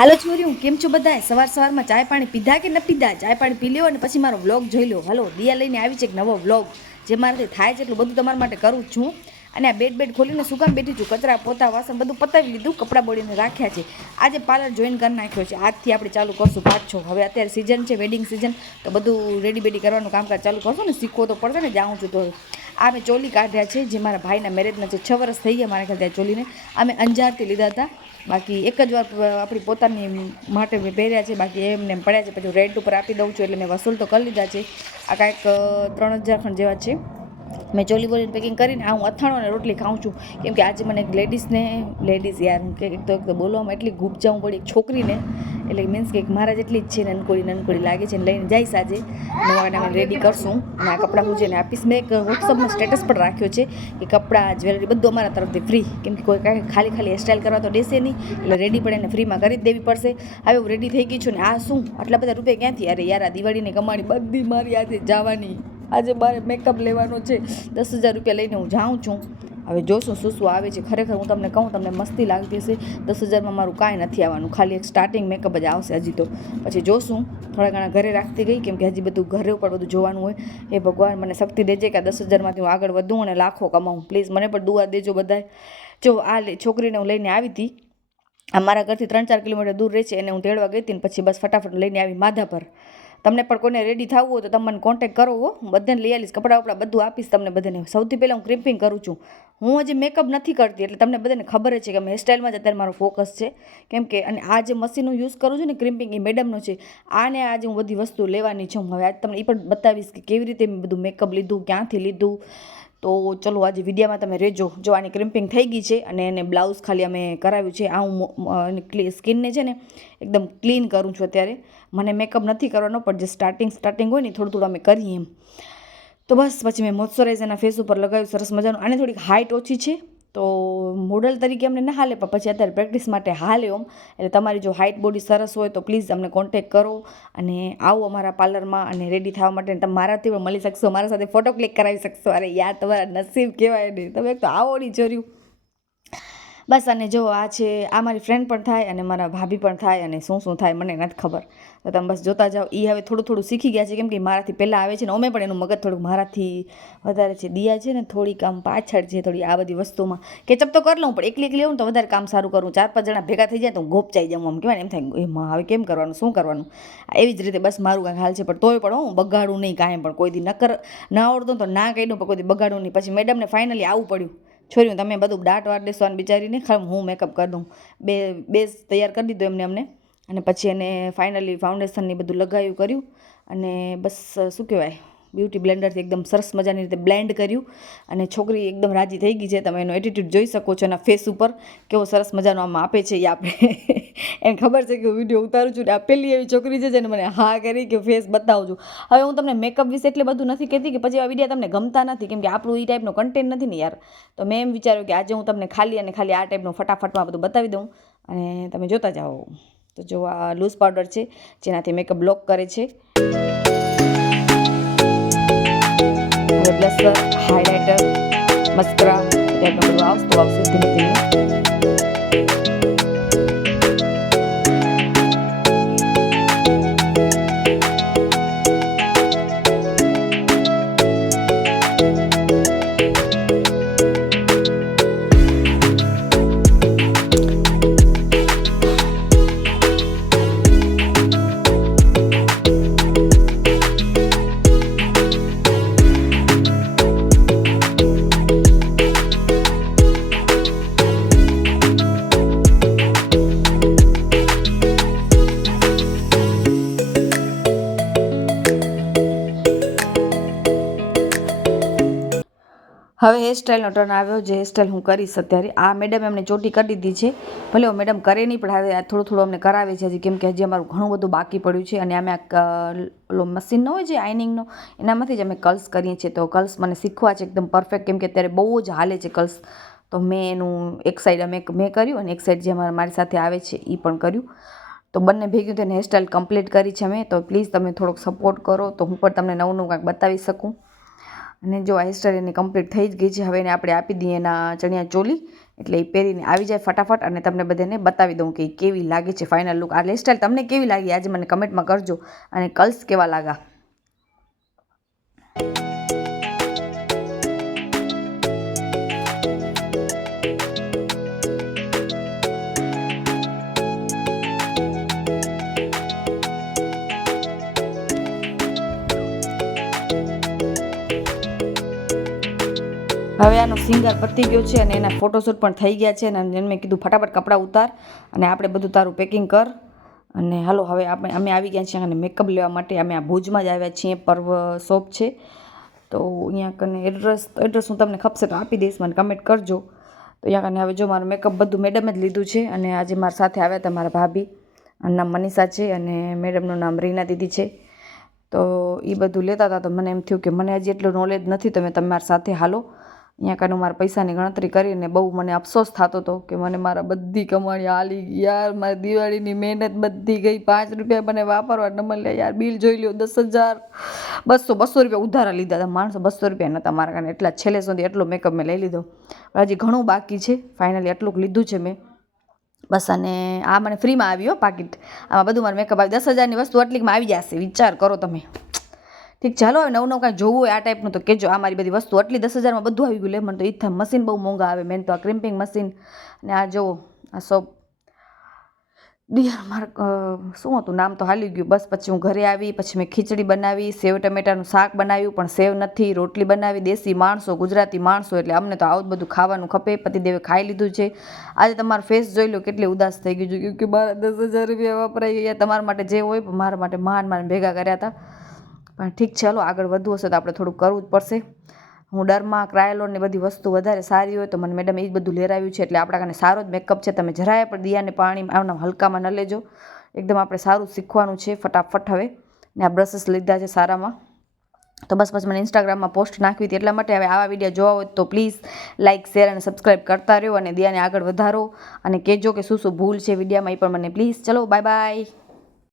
હાલો છોરીઓ કેમ છો બધાય? સવાર સવારમાં ચાય પાણી પીધા કે ન પીધા? ચાય પાણી પી લ્યો અને પછી મારો વ્લોગ જોઈ લો હલો, દિયા લઈને આવી છે એક નવો વ્લોગ જે મારાથી થાય છે એટલું બધું તમારા માટે કરું છું. અને આ બેડ બેડ ખોલીને શું બેઠી છું. કચરા, પોતા, વાસણ બધું પતાવી લીધું, કપડાં બોડીને રાખ્યા છે. આજે પાર્લર જોઈન કરી નાખ્યો છે. આજથી આપણે ચાલુ કરશું પાંચ છ. હવે અત્યારે સિઝન છે વેડિંગ સિઝન તો બધું રેડી બેડી કરવાનું કામકાજ ચાલુ કરશું ને શીખવો તો પડશે ને, જાઉં છું તો. આ મેં ચોલી કાઢ્યા છે, જે મારા ભાઈના મેરેજના છે. છ વર્ષ થઈ ગયા મારા ખ્યાલ ત્યાં ચોલીને. અમે અંજારથી લીધા હતા. બાકી એક જ વાર આપણી પોતાની માટે મેં પહેર્યા છે. બાકી એમને એમ પડ્યા છે, પછી રેન્ટ ઉપર આપી દઉં છું, એટલે મેં વસૂલ તો કરી લીધા છે. આ કાંઈક ત્રણ હજાર ખંડ જેવા છે. મેં ચોલી બોલીને પેકિંગ કરીને આ હું અથાણો અને રોટલી ખાઉં છું. કેમ કે આજે મને લેડીઝને લેડીઝ યાર કે એક તો એક તો બોલવામાં એટલી ગુપજાવું પડી એક છોકરીને, એટલે મીન્સ કે મારા જેટલી જ છે નનકોડી નનકોડી લાગે છે ને લઈને જઈશ આજે. હું એને રેડી કરશું. અને આ કપડાં હું જેને આપીશ. મેં એક વોટ્સઅપમાં સ્ટેટસ પણ રાખ્યો છે કે કપડાં જ્વેલરી બધું અમારા તરફથી ફ્રી કેમ કે કોઈ કાંઈ ખાલી ખાલી હેરસ્ટાઈલ કરવા તો દેશે નહીં. એટલે રેડી પણ એને ફ્રીમાં કરી જ દેવી પડશે. હવે હું રેડી થઈ ગઈ છું ને આ શું? આટલા બધા રૂપિયા ક્યાંથી? અરે યાર, આ દિવાળીની કમાણી બધી મારી આજે જવાની. આજે મારે મેકઅપ લેવાનો છે. દસ હજાર રૂપિયા લઈને હું જાઉં છું. હવે જોશું શું શું આવે છે. ખરેખર હું તમને કહું, તમને મસ્તી લાગતી હશે. દસ હજારમાં મારું કાંઈ નથી આવવાનું. ખાલી એક સ્ટાર્ટિંગ મેકઅપ જ આવશે હજી તો. પછી જોશું. થોડા ઘણા ઘરે રાખતી ગઈ, કેમ કે હજી બધું ઘરે ઉપર બધું જોવાનું હોય. એ ભગવાન મને શક્તિ દેજે કે દસ હજારમાંથી હું આગળ વધું અને લાખો કમાઉં. પ્લીઝ મને પણ દુઆ દેજો બધાય. જો આ છોકરીને હું લઈને આવી હતી, આ મારા ઘરથી ત્રણ ચાર કિલોમીટર દૂર રહે છે, એને હું તેડવા ગઈ હતી ને પછી બસ ફટાફટ લઈને આવી માધા પર તમને પણ કોઈને રેડી થવું હોય તો તમે મને કોન્ટેક કરો હો. હું બધાને લઈ આવીશ, કપડાં વપડા બધું આપીશ તમને બધાને. સૌથી પહેલાં હું ક્રિમ્પિંગ કરું છું. હું હજી મેકઅપ નથી કરતી, એટલે તમને બધાને ખબર છે કે હેરસ્ટાઈલમાં જ અત્યારે મારો ફોકસ છે. કેમ કે, અને આ જે મશીન હું યુઝ કરું છું ને ક્રિમ્પિંગ એ મેડમનું છે. આને આજે હું બધી વસ્તુ લેવાની છું. હવે આજ તમને એ પણ બતાવીશ કે કેવી રીતે મેં બધું મેકઅપ લીધું, ક્યાંથી લીધું તો ચલો આજે વિડીયામાં તમે રહેજો જો આની ક્રિમ્પિંગ થઈ ગઈ છે અને એને બ્લાઉઝ ખાલી અમે કરાવ્યું છે. આ હું સ્કિનને છે ને એકદમ ક્લીન કરું છું અત્યારે. મને મેકઅપ નથી કરવાનો, પણ જે સ્ટાર્ટિંગ સ્ટાર્ટિંગ હોય ને થોડું થોડું અમે કરીએ એમ. તો બસ, પછી મેં મોઇશ્ચરાઇઝરના ફેસ ઉપર લગાવ્યું, સરસ મજાનું. આને થોડીક હાઇટ ઓછી છે. તો મોડલ તરીકે અમને ના હાલે, પણ પછી અત્યારે પ્રેક્ટિસ માટે હાલે ઓમ. એટલે તમારી જો હાઇટ બોડી સરસ હોય તો પ્લીઝ અમને કોન્ટેક કરો અને આવો અમારા પાર્લરમાં અને રેડી થવા માટે. તમે મારાથી પણ મળી શકશો, મારા સાથે ફોટો ક્લિક કરાવી શકશો. અરે યાર, તમારા નસીબ કહેવાય નહીં. તમે એક તો આવો નહીં, જોર્યું. બસ અને જો આ છે, આ મારી ફ્રેન્ડ પણ થાય અને મારા ભાભી પણ થાય અને શું શું થાય મને નથી ખબર. તો તમે બસ જોતા જાઓ. એ હવે થોડું થોડું શીખી ગયા છે, કેમ કે મારાથી પહેલાં આવે છે ને, અમે પણ એનું મગજ થોડુંક મારાથી વધારે છે. દિયા છે ને, થોડીક આમ પાછળ છે, થોડી આ બધી વસ્તુમાં. કેચઅપ તો કરી લઉં, પણ એકલી એકલી હોઉં તો વધારે કામ સારું કરું. ચાર પાંચ જણા ભેગા થઈ જાય તો હું ગોપચાઈ જાઉં આમ કહેવાય એમ થાય, એમાં હવે કેમ કરવાનું, શું કરવાનું? એવી જ રીતે બસ મારું કાંઈ હાલ છે, પણ તોય પણ હું બગાડું નહીં કાંઈ પણ. કોઈ દી નકર ના આવડતું તો ના કહી દઉં, પણ કોઈ દી બગાડું નહીં. પછી મેડમને ફાઇનલી આવવું પડ્યું. છોર્યું તમે બધું દાટ વાટ દેશો અને બિચારીને ખાલી હું મેકઅપ કરી દઉં. બે બેઝ તૈયાર કરી દીધો એમને અમને. અને પછી એને ફાઇનલી ફાઉન્ડેશન ને બધું લગાવ્યું કર્યું. અને બસ, શું કહેવાય બ્યુટી બ્લેન્ડરથી એકદમ સરસ મજાની રીતે બ્લેન્ડ કર્યું. અને છોકરી એકદમ રાજી થઈ ગઈ છે. તમે એનો એટીટ્યૂડ જોઈ શકો છો એના ફેસ ઉપર. કેવો સરસ મજાનો આમ આપે છે એ આપણે એને ખબર છે કે હું વીડિયો ઉતારું છું ને આ પહેલી એવી છોકરી છે જેને મને હા કરી કે ફેસ બતાવું છું હવે હું તમને મેકઅપ વિશે એટલે બધું નથી કહેતી કે પછી આ વીડિયો તમને ગમતા નથી, કેમ કે આપણું એ ટાઈપનો કન્ટેન્ટ નથી ને યાર. તો મેં એમ વિચાર્યું કે આજે હું તમને ખાલી અને ખાલી આ ટાઈપનું ફટાફટમાં બધું બતાવી દઉં અને તમે જોતા જાઓ. તો જો આ લૂઝ પાવડર છે, જેનાથી મેકઅપ બ્લોક કરે છે. હાઇલાઇટર મસ્કરા આવશે ધીમે ધીમે. હવે હેરસ્ટાઈલનો ટર્ન આવ્યો, જે હેરસ્ટાઈલ હું કરીશ અત્યારે. આ મેડમ એમને ચોટી કરી દીધી છે. ભલે મેડમ કરે નહીં, પણ હવે થોડું થોડું અમને કરાવે છે. હજી કેમ કે હજી અમારું ઘણું બધું બાકી પડ્યું છે અને અમે આ મશીન ન હોય જે આઈનિંગનો એનામાંથી જ અમે કલ્સ કરીએ છીએ. તો કલ્સ મને શીખવા છે એકદમ પરફેક્ટ કેમ કે અત્યારે બહુ જ હાલે છે કલ્સ તો મેં એનું એક સાઈડ અમે મેં કર્યું અને એક સાઈડ જે અમારા, મારી સાથે આવે છે એ પણ કર્યું. તો બંને ભેગું થઈને હેરસ્ટાઈલ કમ્પ્લીટ કરી છે અમે. તો પ્લીઝ તમે થોડોક સપોર્ટ કરો. તો હું પણ તમને નવું નવું કાંઈક બતાવી શકું. અને જો આ હેરસ્ટાઈલ એની કમ્પ્લીટ થઈ જ ગઈ છે, હવે એને આપણે આપી દઈએ એના ચણિયા ચોલી. એટલે એ પહેરીને આવી જાય ફટાફટ અને તમને બધાને બતાવી દઉં કે કેવી લાગે છે ફાઇનલ લુક આ હેરસ્ટાઈલ તમને કેવી લાગી, આજે મને કમેન્ટમાં કરજો. અને કલ્સ કેવા લાગા હવે આનો સિંગાર પતી ગયો છે અને એના ફોટોશૂટ પણ થઈ ગયા છે અને એને મેં કીધું, ફટાફટ કપડાં ઉતાર અને આપણે બધું તારું પેકિંગ કર. અને હાલો, હવે આપણે, અમે આવી ગયા છીએ અને મેકઅપ લેવા માટે. અમે આ ભુજમાં જ આવ્યા છીએ, પર્વ શોપ છે. તો અહીંયા કને એડ્રેસ એડ્રેસ હું તમને ખપશે તો આપી દઈશ, મને કમેન્ટ કરજો. તો અહીંયા કને હવે જો મારું મેકઅપ બધું મેડમે જ લીધું છે અને આજે મારા સાથે આવ્યા હતા મારા ભાભી. નામ મનીષા છે અને મેડમનું નામ રીના દીદી છે. તો એ બધું લેતા હતા તો મને એમ થયું કે મને હજી એટલું નોલેજ નથી તમે તમારી મારી સાથે હાલો અહીંયા કાનું મારા પૈસાની ગણતરી કરીને બહુ મને અફસોસ થતો હતો કે મને મારા બધી કમાણી હાલી યાર, મારી દિવાળીની મહેનત બધી ગઈ. પાંચ રૂપિયા મને વાપરવા ન મળ્યા. યાર, બિલ જોઈ લ્યો, દસ હજાર. બસો બસો રૂપિયા ઉધારા લીધા હતા. માણસો બસો રૂપિયા નહોતા મારા કારણે. એટલા છેલ્લે સુધી એટલો મેકઅપ મેં લઈ લીધો. હજી ઘણું બાકી છે. ફાઇનલી એટલું લીધું છે મેં. બસ અને આ મને ફ્રીમાં આવ્યો પાકીટ. આમાં બધું મારું મેકઅપ આવી. દસ હજારની વસ્તુ આટલીમાં આવી જશે. વિચાર કરો તમે. ઠીક, ચાલો હવે નવું નવું કાંઈ જોવું હોય આ ટાઈપનું તો કહેજો આ મારી બધી વસ્તુ. આટલી દસ હજારમાં બધું આવી ગયું લે, મને તો ઈ થાય મશીન બહુ મોંઘા આવે મેન તો આ ક્રિમ્પિંગ મશીન ને આ જુઓ, આ સોપ ડિયર મારે શું હતું, નામ તો હાલી ગયું, બસ પછી હું ઘરે આવી, પછી મેં ખીચડી બનાવી, સેવ ટમેટાનું શાક બનાવ્યું, પણ સેવ નથી, રોટલી બનાવી, દેશી માણસો, ગુજરાતી માણસો, એટલે અમને તો આવું જ બધું ખાવાનું ખપે, પતિદેવે ખાઈ લીધું છે. આજે તમારો ફેસ જોઈ લો, કેટલી ઉદાસ થઈ ગયું છે કે મારા દસ હજાર રૂપિયા વપરાઈ ગયા, તમારા માટે જે હોય, પણ મારા માટે માન માન ભેગા કર્યા હતા. પણ ઠીક છે ચાલો આગળ વધવું હશે તો આપણે થોડું કરવું જ પડશે. હું ડરમાં, ક્રાયલોન ને બધી વસ્તુ વધારે સારી હોય તો મને મેડમ એ જ બધું લેરાવ્યું છે, એટલે આપણા કારણે સારો જ મેકઅપ છે. તમે જરાય પણ દિયાને પાણી આમના હલકામાં ન લેજો. એકદમ આપણે સારું શીખવાનું છે ફટાફટ હવે. ને આ બ્રશેસ લીધા છે સારામાં. તો બસ બસ મને ઇન્સ્ટાગ્રામમાં પોસ્ટ નાખવી હતી એટલા માટે હવે આવા વીડિયો જોવા હોય તો પ્લીઝ લાઇક શેર અને સબસ્ક્રાઈબ કરતા રહ્યો અને દિયાને આગળ વધારો. અને કહેજો કે શું શું ભૂલ છે વિડીયામાં એ પણ મને પ્લીઝ ચલો બાય બાય